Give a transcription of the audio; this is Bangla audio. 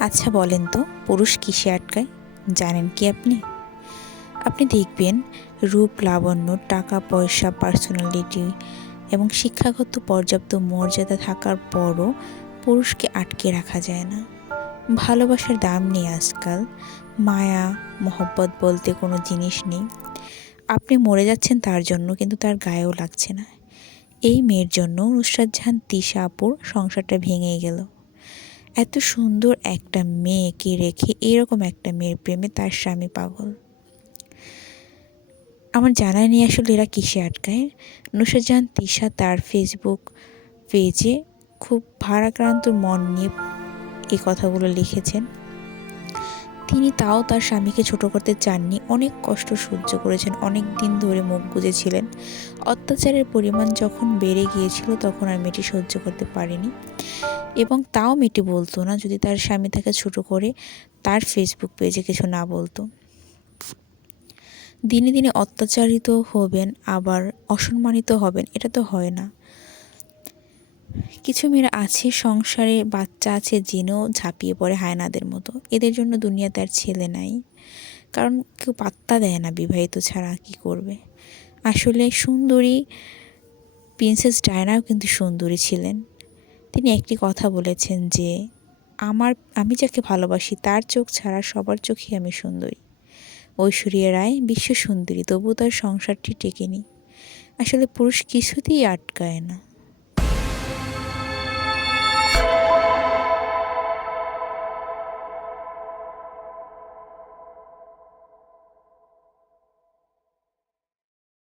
আচ্ছা বলেন তো, পুরুষ কিসে আটকায়? জানেন কি আপনি? আপনি দেখবেন রূপ, লাবণ্য, টাকা, পয়সা পার্সোনালিটি এবং শিক্ষাগত পর্যাপ্ত মর্যাদা থাকার পরও পুরুষকে আটকে রাখা যায় না। ভালোবাসার দাম নেই আজকাল। মায়া, মহব্বত বলতে কোনো জিনিস নেই। আপনি মরে যাচ্ছেন তার জন্য, কিন্তু তার গায়েও লাগছে না। এই মেয়ের জন্য নুসরাত জাহান তিশা আপুর সংসারটা ভেঙে গেল। এত সুন্দর একটা মেয়েকে রেখে এরকম একটা মেয়ের প্রেমে তার স্বামী পাগল। আমার জানায় নেই আসলে এরা কিসে আটকায়। নুসাজান তিশা তার ফেসবুক পেজে খুব ভারাক্রান্ত মন নিয়ে এই কথাগুলো লিখেছেন। তিনি তাও তার স্বামীকে ছোট করতে চাননি। অনেক কষ্ট সহ্য করেছেন, অনেক দিন ধরে মুখ গুজেছিলেন। অত্যাচারের পরিমাণ যখন বেড়ে গিয়েছিল তখন আর মেয়েটি সহ্য করতে পারেনি। এবং তাও মেয়েটি বলতো না, যদি তার স্বামী তাকে ছোট করে তার ফেসবুক পেজে কিছু না বলতো। দিনে দিনে অত্যাচারিত হবেন, আবার অসম্মানিত হবেন, এটা তো হয় না। কিছু মেয়েরা আছে সংসারে, বাচ্চা আছে, জেনেও ঝাঁপিয়ে পড়ে হায়নাদের মতো। এদের জন্য দুনিয়াতে আর ছেলে নাই। কারণ কেউ পাত্তা দেয় না বিবাহিত ছাড়া, কি করবে? আসলে সুন্দরী প্রিন্সেস ডায়নাও কিন্তু সুন্দরী ছিলেন। তিনি একটি কথা বলেছেন যে, আমার, আমি যাকে ভালোবাসি, তার চোখ ছাড়া সবার চোখেই আমি সুন্দরী। ঐশ্বরিয়া রায় বিশ্ব সুন্দরী তবু তার সংসারটি টেকেনি। আসলে পুরুষ কিছুতেই আটকায় না।